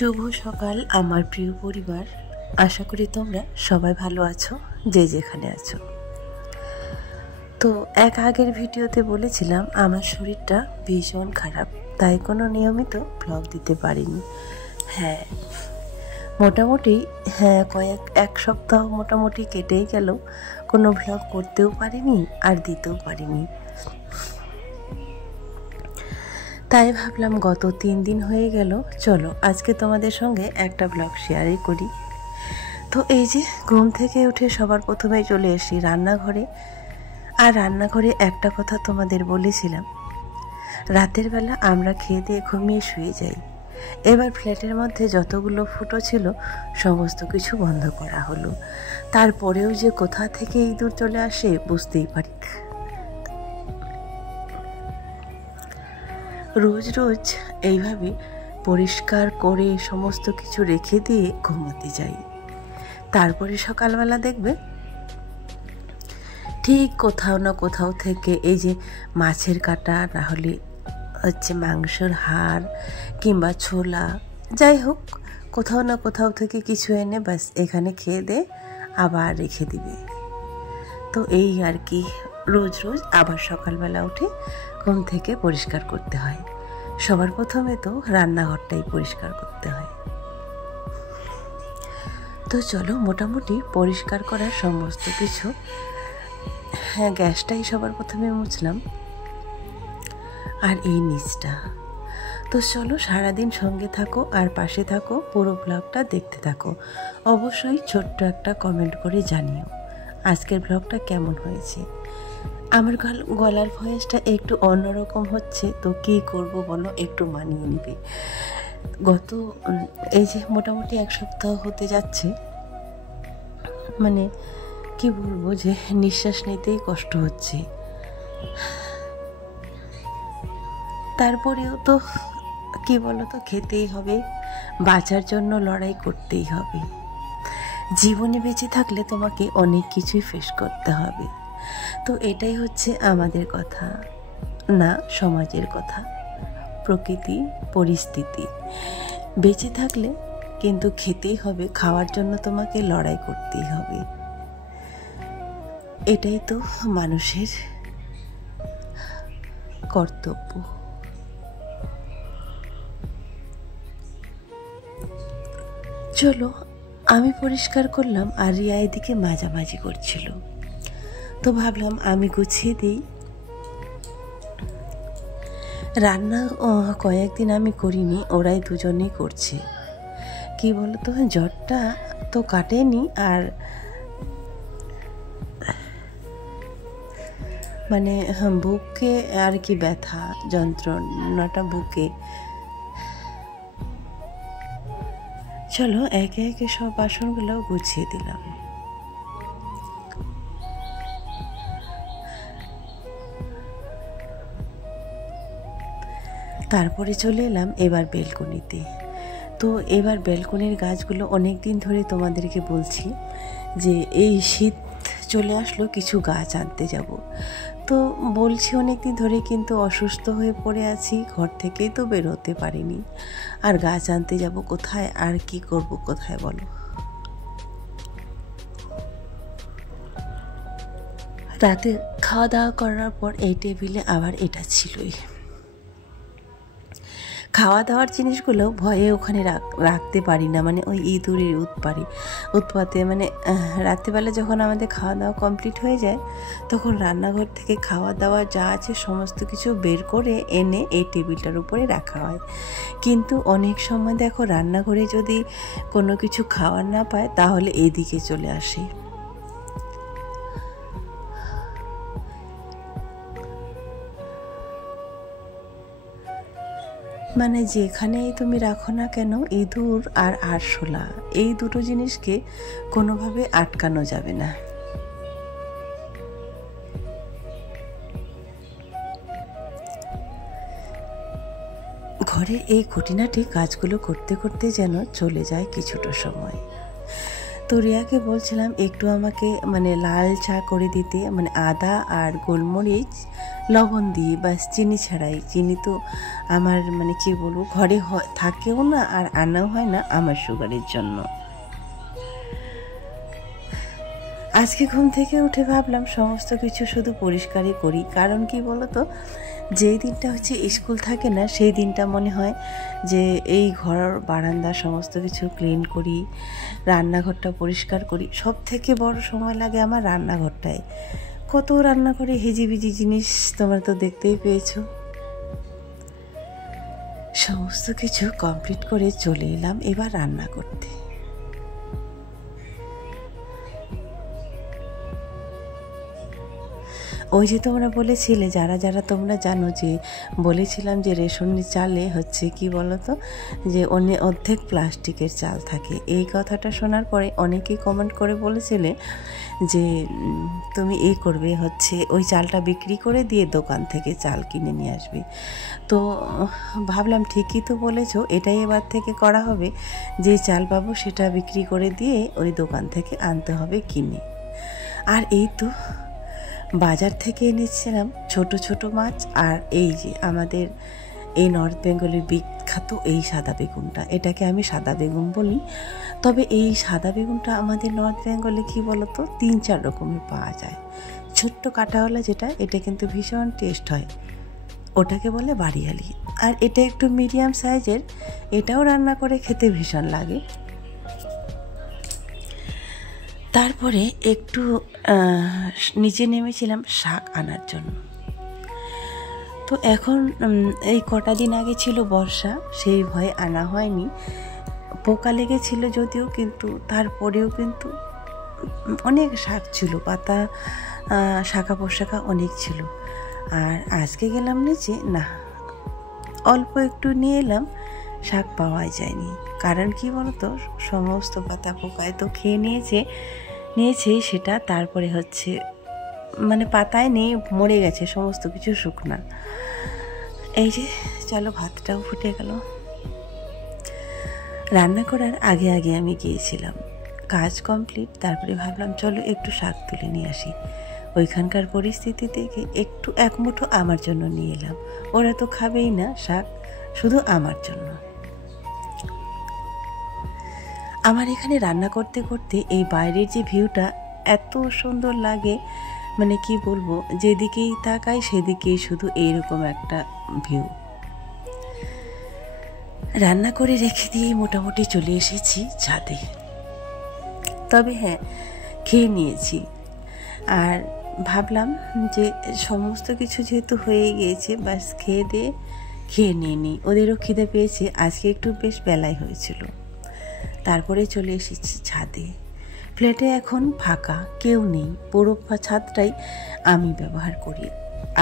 শুভ সকাল আমার প্রিয় পরিবার। আশা করি তোমরা সবাই ভালো আছো, যে যেখানে আছো। তো আগের ভিডিওতে বলেছিলাম আমার শরীরটা ভীষণ খারাপ, তাই কোনো নিয়মিত ব্লগ দিতে পারিনি। মোটামুটি এক সপ্তাহ মোটামুটি কেটেই গেল, কোনো ব্লগ করতেও পারিনি আর দিতেও পারিনি। তাই ভাবলাম গত 3 দিন হয়ে গেল, চলো আজকে তোমাদের সঙ্গে একটা ব্লগ শেয়ারই করি। তো এই যে ঘুম থেকে উঠে সবার প্রথমেই চলে এসি রান্নাঘরে। আর রান্নাঘরে একটা কথা তোমাদের বলেছিলাম, রাতের বেলা আমরা খেয়ে দিয়ে ঘুমিয়ে শুয়ে যাই। এবার ফ্ল্যাটের মধ্যে যতগুলো ফুটো ছিল সমস্ত কিছু বন্ধ করা হলো। তারপরেও যে কোথা থেকে ইঁদুর চলে আসে বুঝতেই পারি। রোজ রোজ এইভাবে পরিষ্কার করে সমস্ত কিছু রেখে দিয়ে ঘুমোতে যাই। তারপরে সকালবেলা দেখবে ঠিক কোথাও না কোথাও থেকে এই যে মাছের কাঁটা, না হলে মাংসের হাড় কিংবা ছোলা, যাই হোক কোথাও না কোথাও থেকে কিছু এনে ব্যাস এখানে খেয়ে দে আবার রেখে দিবে। তো এই আর কি, রোজ রোজ আবার সকালবেলা উঠে ঘুম থেকে পরিষ্কার করতে হয়। সবার প্রথমে তো রান্নাঘরটাই পরিষ্কার করতে হয়। তো চলো মোটামুটি পরিষ্কার করার সমস্ত কিছু, গ্যাসটাই সবার প্রথমে মুছলাম আর এই নিচটা। তো চলো সারাদিন সঙ্গে থাকো আর পাশে থাকো, পুরো ব্লগটা দেখতে থাকো। অবশ্যই ছোট্ট একটা কমেন্ট করে জানিও আজকের ব্লগটা কেমন হয়েছে। আমার গলার ভয়েসটা একটু অন্যরকম হচ্ছে, তো কী করব বলো, একটু মানিয়ে নিবে। এই যে মোটামুটি 1 সপ্তাহ হতে যাচ্ছে, মানে কি বলবো, যে নিঃশ্বাস নিতেই কষ্ট হচ্ছে। তারপরেও তো কি বলো তো, খেতেই হবে, বাঁচার জন্য লড়াই করতেই হবে। জীবনে বেঁচে থাকলে তোমাকে অনেক কিছুই ফেস করতে হবে। তো এটাই হচ্ছে আমাদের কথা, না সমাজের কথা, প্রকৃতি, পরিস্থিতি। বেঁচে থাকলে কিন্তু খেতেই হবে, খাওয়ার জন্য তোমাকে লড়াই করতেই হবে। এটাই তো মানুষের কর্তব্য। চলো আমি পরিষ্কার করলাম আর রিয়া এদিকে মাঝামাঝি করছিল। তো ভাবলাম আমি গুছিয়ে দিই। রান্না কয়েকদিন আমি করিনি, ওরাই দুজনেই করছে। কি বলতো, জ্বরটা তো কাটেনি, আর মানে বুকে আর কি ব্যথা, যন্ত্রণাটা বুকে। চলো একে একে সব বাসনগুলো গুছিয়ে দিলাম। তারপরে চলে এলাম এবার বেলকনিতে। তো এবার বেলকনির গাছগুলো অনেক দিন ধরে তোমাদেরকে বলছি যে এই শীত চলে আসলো, কিছু গাছ আনতে যাব। তো বলছি অনেক দিন ধরে, কিন্তু অসুস্থ হয়ে পড়ে আছি, ঘর থেকেই তো বের হতে পারিনি। আর গাছ আনতে যাব কোথায়, আর কি করব কোথায় বলো। রাতে খাওয়া দাওয়া করার পর এই টেবিলে আবার এটা ছিলই। খাওয়া দাওয়ার জিনিসগুলো ভয়ে ওখানে রাখতে পারি না, মানে ওই ইঁদুরের উৎপাতে, মানে রাত্রিবেলা যখন আমাদের খাওয়া দাওয়া কমপ্লিট হয়ে যায়, তখন রান্নাঘর থেকে খাওয়া দাওয়া যা আছে সমস্ত কিছু বের করে এনে এই টেবিলটার উপরে রাখা হয়। কিন্তু অনেক সময় দেখো রান্নাঘরে যদি কোনো কিছু খাওয়ার না পায়, তাহলে এদিকে চলে আসে। মানে যেখানেই তুমি রাখো না কেন, ইঁদুর আর আরশোলা, এই দুটো জিনিসকে কোনোভাবে আটকানো যাবে না। ঘরে এই খুঁটিনাটি কাজগুলো করতে করতে যেন চলে যায় কিছুটা সময়। তো রিয়াকে বলছিলাম একটু আমাকে মানে লাল চা করে দিতে, মানে আদা আর গোলমরিচ লবণ দিয়ে, বাস চিনি ছাড়াই। চিনি তো আমার মানে কি বলবো ঘরে থাকেও না আর আনাও হয় না আমার সুগারের জন্য। আজকে ঘুম থেকে উঠে ভাবলাম সমস্ত কিছু শুধু পরিষ্কারই করি, কারণ কি বলতো, যেই দিনটা হচ্ছে স্কুল থাকে না সেই দিনটা মনে হয় যে এই ঘর বারান্দা সমস্ত কিছু ক্লিন করি, রান্নাঘরটা পরিষ্কার করি। সব থেকে বড় সময় লাগে আমার রান্নাঘরটায়। কত রান্না করে হিজিবিজি জিনিস তোমরা তো দেখতেই পেয়েছো। সমস্ত কিছু কমপ্লিট করে চলে এলাম এবার রান্না করতে। ওই যে তোমরা বলেছিলে, যারা যারা তোমরা জানো, যে বলেছিলাম যে রেশনের চালে হচ্ছে কি বলতো, যে অর্ধেক প্লাস্টিকের চাল থাকে। এই কথাটা শোনার পরে অনেকেই কমেন্ট করে বলেছিলে যে তুমি এই করবে, হচ্ছে ওই চালটা বিক্রি করে দিয়ে দোকান থেকে চাল কিনে নিয়ে আসবে। তো ভাবলাম ঠিকই তো বলেছো, এটাই এবার থেকে করা হবে, যে চাল পাবো সেটা বিক্রি করে দিয়ে ওই দোকান থেকে আনতে হবে কিনে। আর এই তো বাজার থেকে এনেছিলাম ছোট ছোট মাছ, আর এই যে আমাদের এই নর্থ বেঙ্গলের বিখ্যাত এই সাদা বেগুনটা, এটাকে আমি সাদা বেগুন বলি। তবে এই সাদা বেগুনটা আমাদের নর্থ বেঙ্গলে কী বলতো 3-4 রকমের পাওয়া যায়। ছোট্ট কাঁটাওয়ালা যেটা, এটা কিন্তু ভীষণ টেস্ট হয়, ওটাকে বলে বাড়িয়ালি। আর এটা একটু মিডিয়াম সাইজের, এটাও রান্না করে খেতে ভীষণ লাগে। তারপরে একটু নিচে নেমেছিলাম শাক আনার জন্য। তো এখন এই কটা দিন আগে ছিল বর্ষা, সেই ভয়ে আনা হয়নি। পোকা লেগেছিল যদিও, কিন্তু তারপরেও কিন্তু অনেক শাক ছিল, পাতা শাখা পোশাকা অনেক ছিল। আর আজকে গেলাম নিচে, না অল্প একটু নিয়ে এলাম, শাক পাওয়া যায়নি। কারণ কি বলতো, সমস্ত পাতা পোকায় তো খেয়ে নিয়েছে সেটা। তারপরে হচ্ছে মানে পাতায় নেই, মরে গেছে সমস্ত কিছু শুকনা। এই যে চলো ভাতটাও ফুটে গেল। রান্না করার আগে আগে আমি গিয়েছিলাম, কাজ কমপ্লিট। তারপরে ভাবলাম চলো একটু শাক তুলে নিয়ে আসি। ওইখানকার পরিস্থিতি দেখে একটু এক মুঠো আমার জন্য নিয়ে এলাম। ওরা তো খাবেই না শাক, শুধু আমার জন্য। আমার এখানে রান্না করতে করতে এই বাইরের যে ভিউটা এত সুন্দর লাগে, মানে কি বলবো, যেদিকেই তাকাই সেদিকেই শুধু এইরকম একটা ভিউ। রান্না করে রেখে দিয়ে মোটামুটি চলে এসেছি ছাদে। তবে হ্যাঁ, খেয়ে নিয়েছি। আর ভাবলাম যে সমস্ত কিছু যেহেতু হয়ে গিয়েছে, বাস খেয়ে নিই। ওদেরও খিদে পেয়েছে, আজকে একটু বেশ বেলায় হয়েছিল। তারপরে চলে এসেছি ছাদে। ফ্ল্যাটে এখন ফাঁকা, কেউ নেই, পুরো ছাদটাই আমি ব্যবহার করি।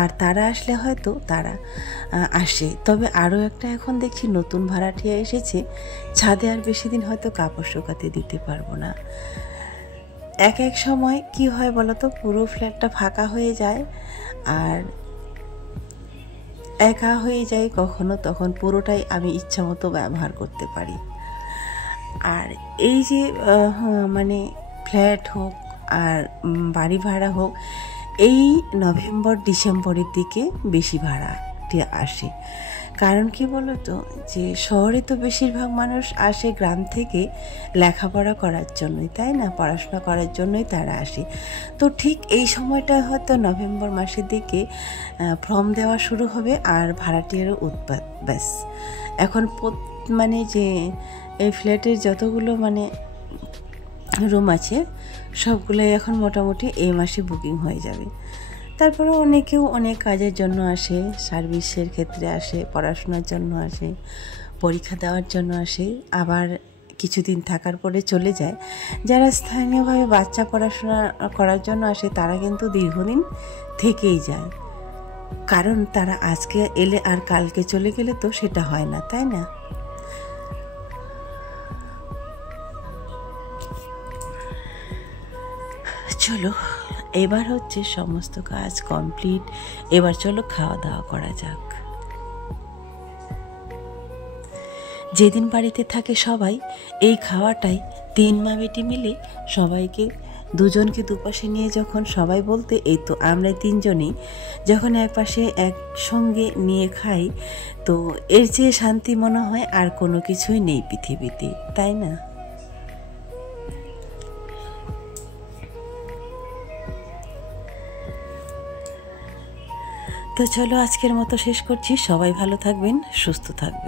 আর তারা আসলে হয়তো তারা আসে। তবে আরও একটা এখন দেখছি নতুন ভাড়াটিয়া এসেছে ছাদে, আর বেশি দিন হয়তো কাপড় শুকাতে দিতে পারবো না। এক সময় কি হয় বলতো, পুরো ফ্ল্যাটটা ফাঁকা হয়ে যায় আর একা হয়ে যায় কখনো, তখন পুরোটাই আমি ইচ্ছা মতো ব্যবহার করতে পারি। আর এই যে মানে ফ্ল্যাট হোক আর বাড়ি ভাড়া হোক, এই নভেম্বর ডিসেম্বরের দিকে বেশি ভাড়াটি আসে। কারণ কি বলতো, যে শহরে তো বেশিরভাগ মানুষ আসে গ্রাম থেকে লেখাপড়া করার জন্যই, তাই না, পড়াশোনা করার জন্যই তারা আসে। তো ঠিক এই সময়টা হয়তো নভেম্বর মাসের দিকে ফর্ম দেওয়া শুরু হবে আর ভাড়াটিয়ারও উৎপাত। ব্যাস এখন মানে যে এই ফ্ল্যাটের যতগুলো মানে রুম আছে সবগুলোই এখন মোটামুটি এই মাসে বুকিং হয়ে যাবে। তারপরে অনেকেও অনেক কাজের জন্য আসে, সার্ভিসের ক্ষেত্রে আসে, পড়াশোনার জন্য আসে, পরীক্ষা দেওয়ার জন্য আসে, আবার কিছুদিন থাকার পরে চলে যায়। যারা স্থানীয়ভাবে বাচ্চা পড়াশোনা করার জন্য আসে তারা কিন্তু দীর্ঘদিন থেকেই যায়, কারণ তারা আজকে এলে আর কালকে চলে গেলে তো সেটা হয় না, তাই না। চলো এবার হচ্ছে সমস্ত কাজ কমপ্লিট, এবার চলো খাওয়া দাওয়া করা যাক। যেদিন বাড়িতে থাকে সবাই, এই খাওয়াটাই 3 মা বেটি মিলে সবাইকে দুজনকে দুপাশে নিয়ে যখন সবাই বলতে এই তো আমরা 3 জনই যখন একপাশে একসঙ্গে নিয়ে খাই, তো এর চেয়ে শান্তি মনে হয় আর কোনো কিছুই নেই পৃথিবীতে, তাই না? তো চলো আজকের মতো শেষ করছি। সবাই ভালো থাকবেন, সুস্থ থাকবেন।